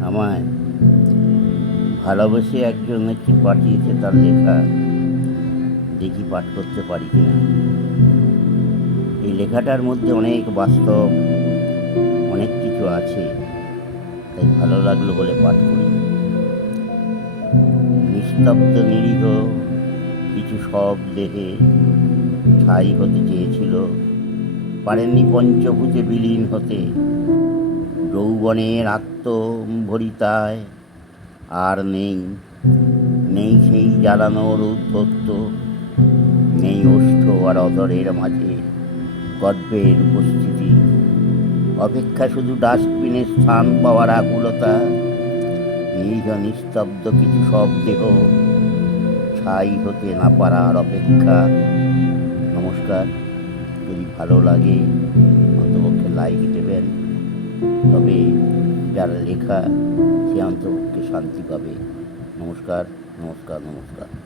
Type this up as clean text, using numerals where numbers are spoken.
আমায় ভালোবেসে একজন একটি পাঠিয়েছে তার লেখা, দেখি পাঠ করতে পারি কিনা। এই লেখাটার মধ্যে অনেক বাস্তব, অনেক কিছু আছে, তাই ভালো লাগলো বলে পাঠ করি। নিস্তব্ধ নিরীহ কিছু সব দেহে ছাই হতে চেয়েছিল, পারেননি পঞ্চভূতে বিলীন হতে। যৌবনের আত্মভরিতায় আর নেই, নেই সেই জ্বালানোর উদ্ধত্ত, নেই ওষ্ঠ আর অধরের মাঝে গর্বের উপস্থিতি। অপেক্ষা শুধু ডাস্টবিনে স্থান পাওয়ার আকুলতা। নিরীহ নিস্তব্ধ কিছু সব দেহ ছাই হতে না পারার অপেক্ষা। নমস্কার। যদি ভালো লাগে অন্তপক্ষে লাইক দেবেন, তবে যার লেখা সে অন্তপক্ষে শান্তি পাবে। নমস্কার, নমস্কার, নমস্কার।